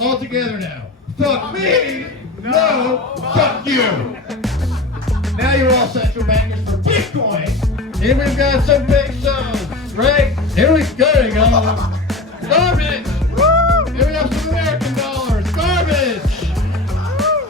All together now. Fuck me! No, fuck you! Now you're all central bankers for Bitcoin. And we've got some pesos, right? Here we go, garbage! Here we have some American dollars, garbage!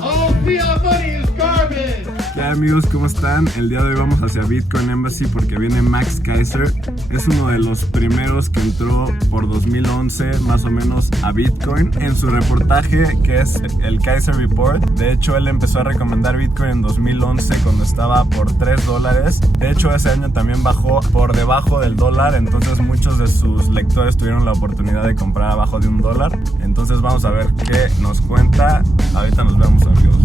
All fiat money is garbage! ¿Qué amigos? ¿Cómo están? El día de hoy vamos hacia Bitcoin Embassy porque viene Max Keiser. Es uno de los primeros que entró por 2011 más o menos a Bitcoin. En su reportaje que es el Keiser Report, de hecho él empezó a recomendar Bitcoin en 2011 cuando estaba por $3. De hecho ese año también bajó por debajo del dólar, entonces muchos de sus lectores tuvieron la oportunidad de comprar abajo de $1. Entonces vamos a ver qué nos cuenta. Ahorita nos vemos, amigos.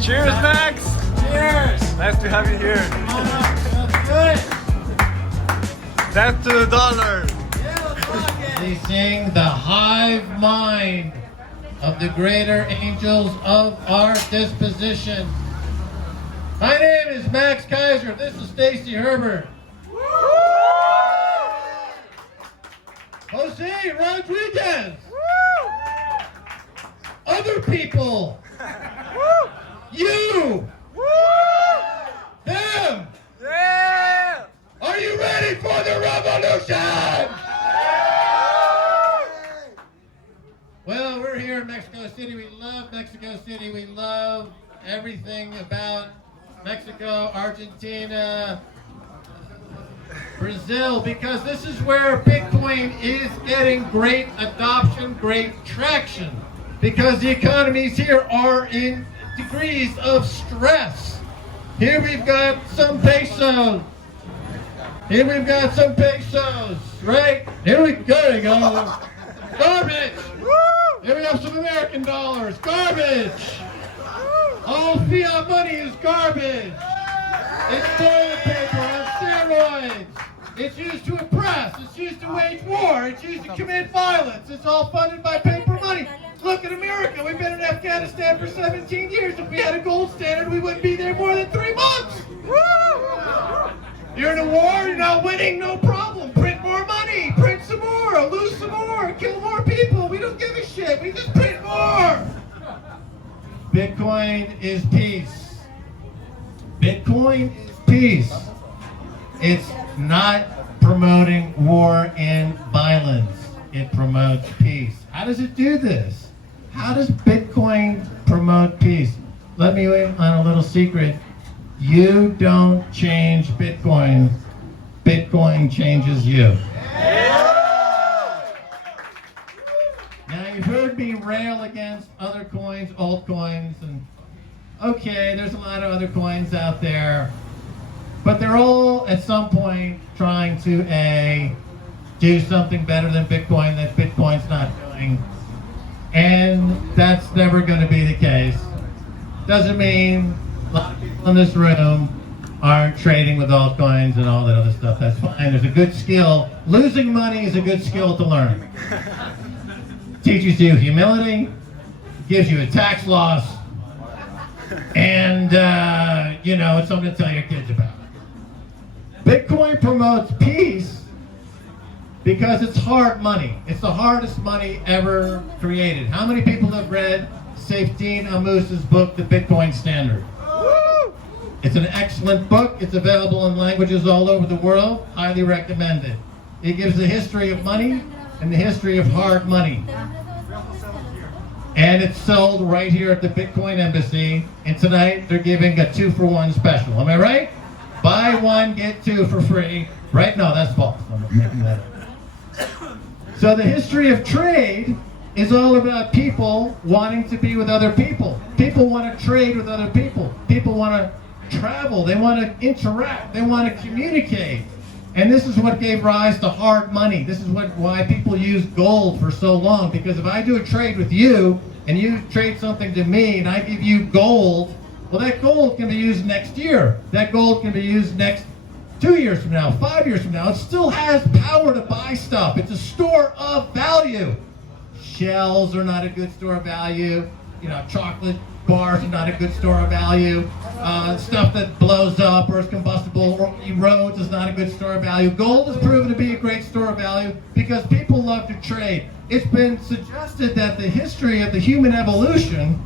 Cheers, Max! Cheers! Nice to have you here. Good! That's to the dollar. Releasing the hive mind of the greater angels of our disposition. My name is Max Keiser. This is Stacy Herbert. Jose Rodriguez. Other people. You. Them. Yeah! Are you ready for the revolution? Well, we're here in Mexico City. We love Mexico City. We love everything about Mexico, Argentina, Brazil, because this is where Bitcoin is getting great adoption, great traction, because the economies here are in degrees of stress. Here we've got some pesos. Here we've got some pesos, right? Here we go. Garbage. Here we have some American dollars. Garbage. All fiat money is garbage. It's toilet paper on steroids. It's used to oppress. It's used to wage war. It's used to commit violence. It's all funded by paper money. Look at America. We've been in Afghanistan for 17 years. If we had a gold standard, we wouldn't be there more than 3 months. You're in a war, you're not winning, no problem. Print more money, print some more, lose some more, kill more people. We don't give a shit. We just print more. Bitcoin is peace. Bitcoin is peace. It's not promoting war and violence. It promotes peace. How does it do this? How does Bitcoin promote peace? Let me in on a little secret. You don't change Bitcoin. Bitcoin changes you. Now you've heard me rail against other coins, altcoins, and okay, there's a lot of other coins out there, but they're all at some point trying to do something better than Bitcoin that Bitcoin's not doing. And that's never going to be the case. Doesn't mean a lot of people in this room aren't trading with altcoins and all that other stuff. That's fine. There's a good skill. Losing money is a good skill to learn. Teaches you humility, gives you a tax loss, and it's something to tell your kids about. Bitcoin promotes peace because it's hard money. It's the hardest money ever created. How many people have read Safdin Ammous's book, The Bitcoin Standard? It's an excellent book. It's available in languages all over the world. Highly recommend it. It gives the history of money and the history of hard money. And it's sold right here at the Bitcoin Embassy. And tonight they're giving a 2-for-1 special. Am I right? Buy one, get 2 for free. Right? No, that's false. I'm making that up. So the history of trade is all about people wanting to be with other people. People want to trade with other people. People want to travel. They want to interact. They want to communicate. And this is what gave rise to hard money. This is why people use gold for so long. Because if I do a trade with you and you trade something to me and I give you gold, well, that gold can be used next year. That gold can be used next 2 years from now, 5 years from now. It still has power to buy stuff. It's a store of value. Shells are not a good store of value. Chocolate bars are not a good store of value. Stuff that blows up or is combustible or erodes is not a good store of value. Gold has proven to be a great store of value because people love to trade. It's been suggested that the history of the human evolution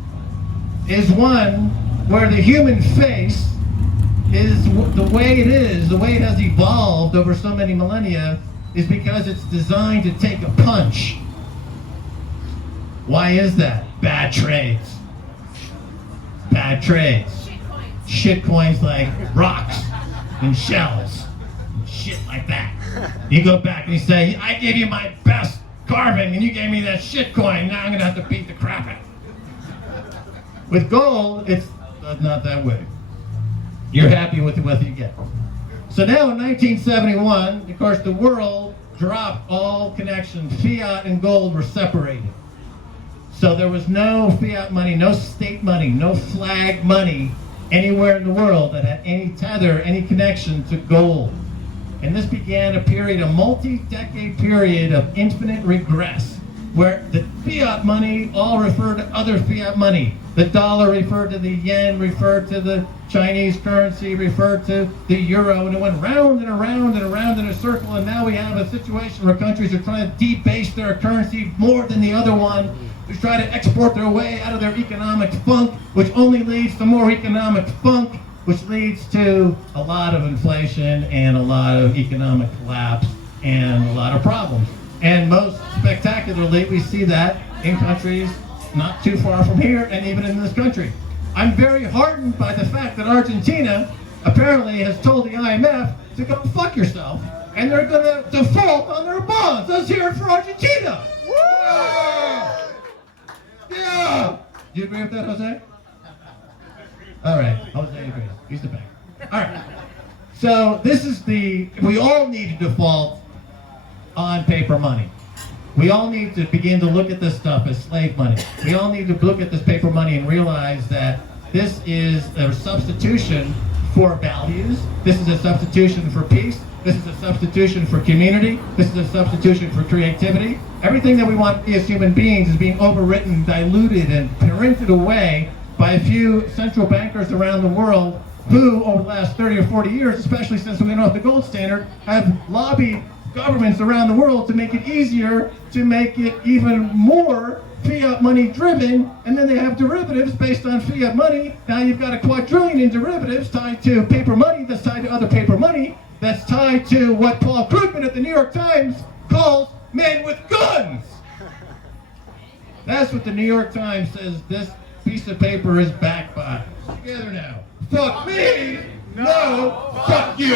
is one where the human face is the way it is, the way it has evolved over so many millennia, is because it's designed to take a punch. Why is that? Bad trades. Bad trades. Shit coins like rocks and shells and shit like that. You go back and you say, I gave you my best carving and you gave me that shit coin, now I'm gonna have to beat the crap out of it. With gold, it's not that way. You're happy with what you get. So now in 1971, of course, the world dropped all connections. Fiat and gold were separated. So there was no fiat money, no state money, no flag money anywhere in the world that had any tether, any connection to gold. And this began a period, a multi-decade period of infinite regress, where the fiat money all referred to other fiat money. The dollar referred to the yen, referred to the Chinese currency, referred to the euro, and it went round and around and around in a circle, and now we have a situation where countries are trying to debase their currency more than the other one, to try to export their way out of their economic funk, which only leads to more economic funk, which leads to a lot of inflation and a lot of economic collapse and a lot of problems. And most spectacularly, we see that in countries not too far from here and even in this country. I'm very heartened by the fact that Argentina apparently has told the IMF to go fuck yourself, and they're going to default on their bonds. Let's hear it for Argentina. Yeah! Yeah! Do you agree with that, Jose? All right, Jose agrees. He's the bank. All right. So this is we all need to default on paper money. We all need to begin to look at this stuff as slave money. We all need to look at this paper money and realize that this is a substitution for values. This is a substitution for peace. This is a substitution for community. This is a substitution for creativity. Everything that we want to be as human beings is being overwritten, diluted, and printed away by a few central bankers around the world who, over the last 30 or 40 years, especially since we went off the gold standard, have lobbied governments around the world to make it easier, to make it even more fiat money driven, and then they have derivatives based on fiat money. Now you've got a quadrillion in derivatives tied to paper money, that's tied to other paper money, that's tied to what Paul Krugman at the New York Times calls men with guns. That's what the New York Times says this piece of paper is backed by. Together now. Fuck me! No, fuck you!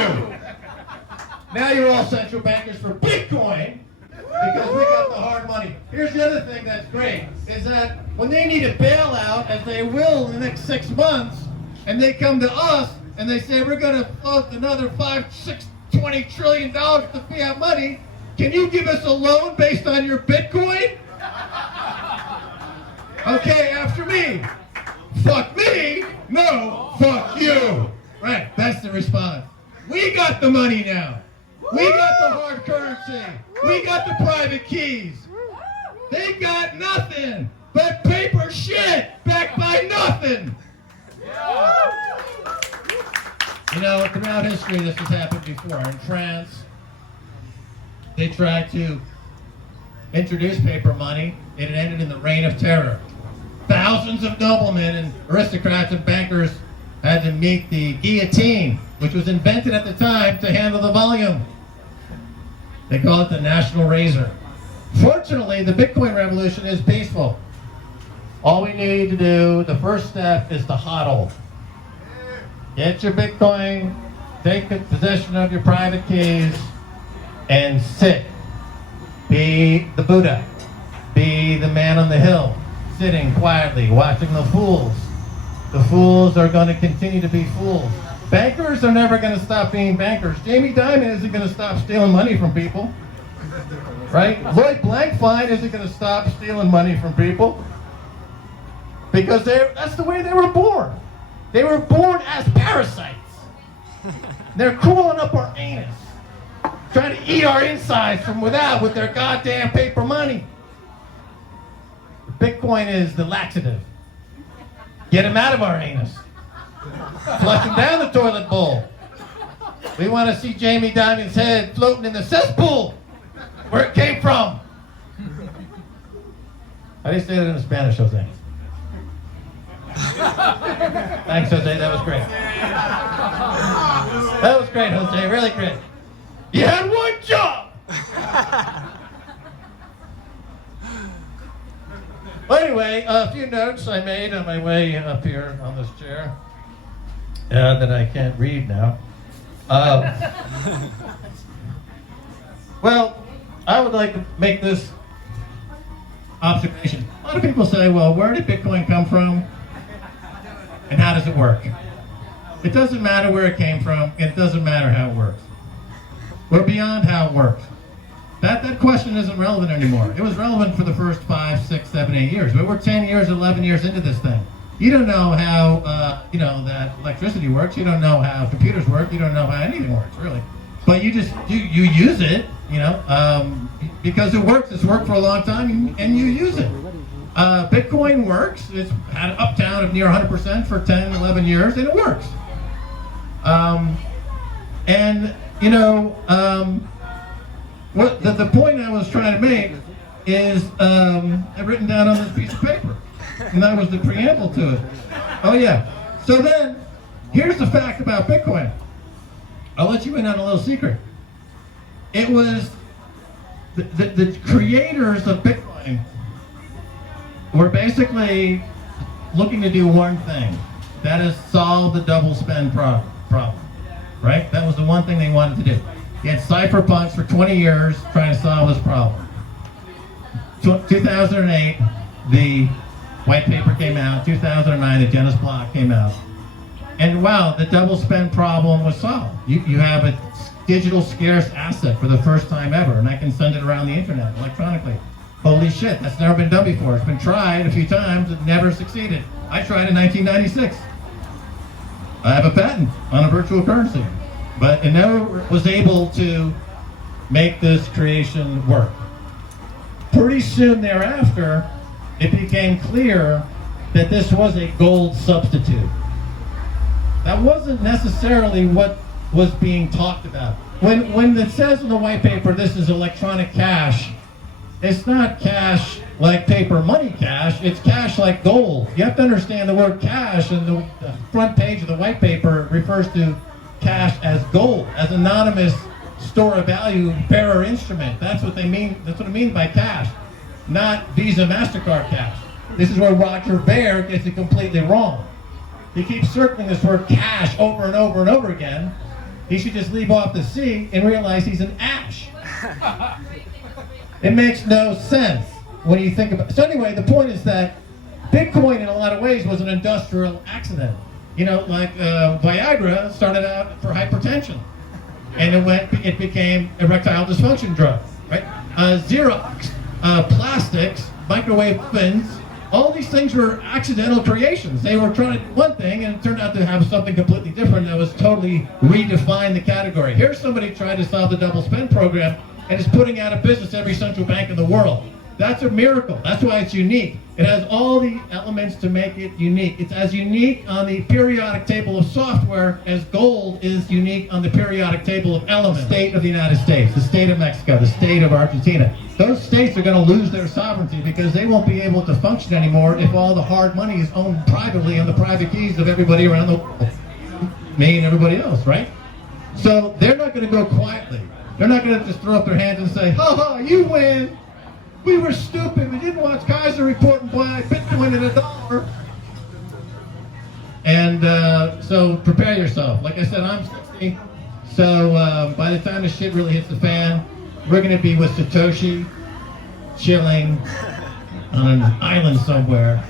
Now you're all central bankers for Bitcoin because we got the hard money. Here's the other thing that's great, is that when they need a bailout, as they will in the next 6 months, and they come to us and they say, we're going to float another $20 trillion to fiat money, can you give us a loan based on your Bitcoin? Okay, after me. Fuck me? No, fuck you. Right, that's the response. We got the money now. We got the hard currency. We got the private keys. They got nothing but paper shit backed by nothing. You know, throughout history, this has happened before. In France, they tried to introduce paper money. It ended in the Reign of Terror. Thousands of noblemen and aristocrats and bankers had to meet the guillotine, which was invented at the time to handle the volume. They call it the national razor. Fortunately, the Bitcoin revolution is peaceful. All we need to do, the first step, is to hodl. Get your Bitcoin, take possession of your private keys, and sit. Be the Buddha. Be the man on the hill, sitting quietly, watching the fools. The fools are going to continue to be fools. Bankers are never going to stop being bankers. Jamie Dimon isn't going to stop stealing money from people. Right? Lloyd Blankfein isn't going to stop stealing money from people. Because that's the way they were born. They were born as parasites. They're crawling up our anus, trying to eat our insides from without with their goddamn paper money. Bitcoin is the laxative. Get him out of our anus. Flush him down the toilet bowl. We want to see Jamie Dimon's head floating in the cesspool where it came from. How do you say that in Spanish, Jose? Thanks, Jose. That was great. That was great, Jose. Really great. You had one job. Well, anyway, a few notes I made on my way up here on this chair that I can't read now. Well, I would like to make this observation. A lot of people say, well, where did Bitcoin come from? And how does it work? It doesn't matter where it came from. It doesn't matter how it works. We're beyond how it works. That question isn't relevant anymore. It was relevant for the first 5, 6, 7, 8 years. But we're 10 years, 11 years into this thing. You don't know how, that electricity works. You don't know how computers work. You don't know how anything works, really. But you use it, because it works. It's worked for a long time, and you use it. Bitcoin works. It's had an uptown of near 100% for 10, 11 years, and it works. What the point I was trying to make is I've written down on this piece of paper, and that was the preamble to it. Oh yeah. So then, here's the fact about Bitcoin. I'll let you in on a little secret. It was the creators of Bitcoin were basically looking to do one thing. That is solve the double spend problem. Right? That was the one thing they wanted to do. You had cypherpunks for 20 years trying to solve this problem. 2008, the white paper came out. 2009, the Genesis block came out. And wow, the double spend problem was solved. You have a digital scarce asset for the first time ever, and I can send it around the internet electronically. Holy shit, that's never been done before. It's been tried a few times, it never succeeded. I tried in 1996. I have a patent on a virtual currency, but it never was able to make this creation work. Pretty soon thereafter, it became clear that this was a gold substitute. That wasn't necessarily what was being talked about. When it says in the white paper, this is electronic cash, it's not cash like paper money cash, it's cash like gold. You have to understand the word cash, and the front page of the white paper refers to cash as gold, as anonymous store of value bearer instrument. That's what they mean. That's what it means by cash, not Visa, MasterCard cash. This is where Roger Ver gets it completely wrong. He keeps circling this word cash over and over and over again. He should just leave off the C and realize he's an ash. It makes no sense when you think about it. So anyway, the point is that Bitcoin in a lot of ways was an industrial accident. Like Viagra started out for hypertension, and it became erectile dysfunction drug, right? Xerox, plastics, microwave ovens, all these things were accidental creations. They were trying to do one thing, and it turned out to have something completely different that was totally redefined the category. Here's somebody trying to solve the double spend program, and is putting out of business every central bank in the world. That's a miracle. That's why it's unique. It has all the elements to make it unique. It's as unique on the periodic table of software as gold is unique on the periodic table of elements. The state of the United States, the state of Mexico, the state of Argentina. Those states are going to lose their sovereignty because they won't be able to function anymore if all the hard money is owned privately on the private keys of everybody around the world. Me and everybody else, right? So they're not going to go quietly. They're not going to just throw up their hands and say, ha ha, you win. We were stupid. We didn't watch Keiser report and buy Bitcoin at $1. And so prepare yourself. Like I said, I'm 60. So by the time the shit really hits the fan, we're going to be with Satoshi, chilling on an island somewhere.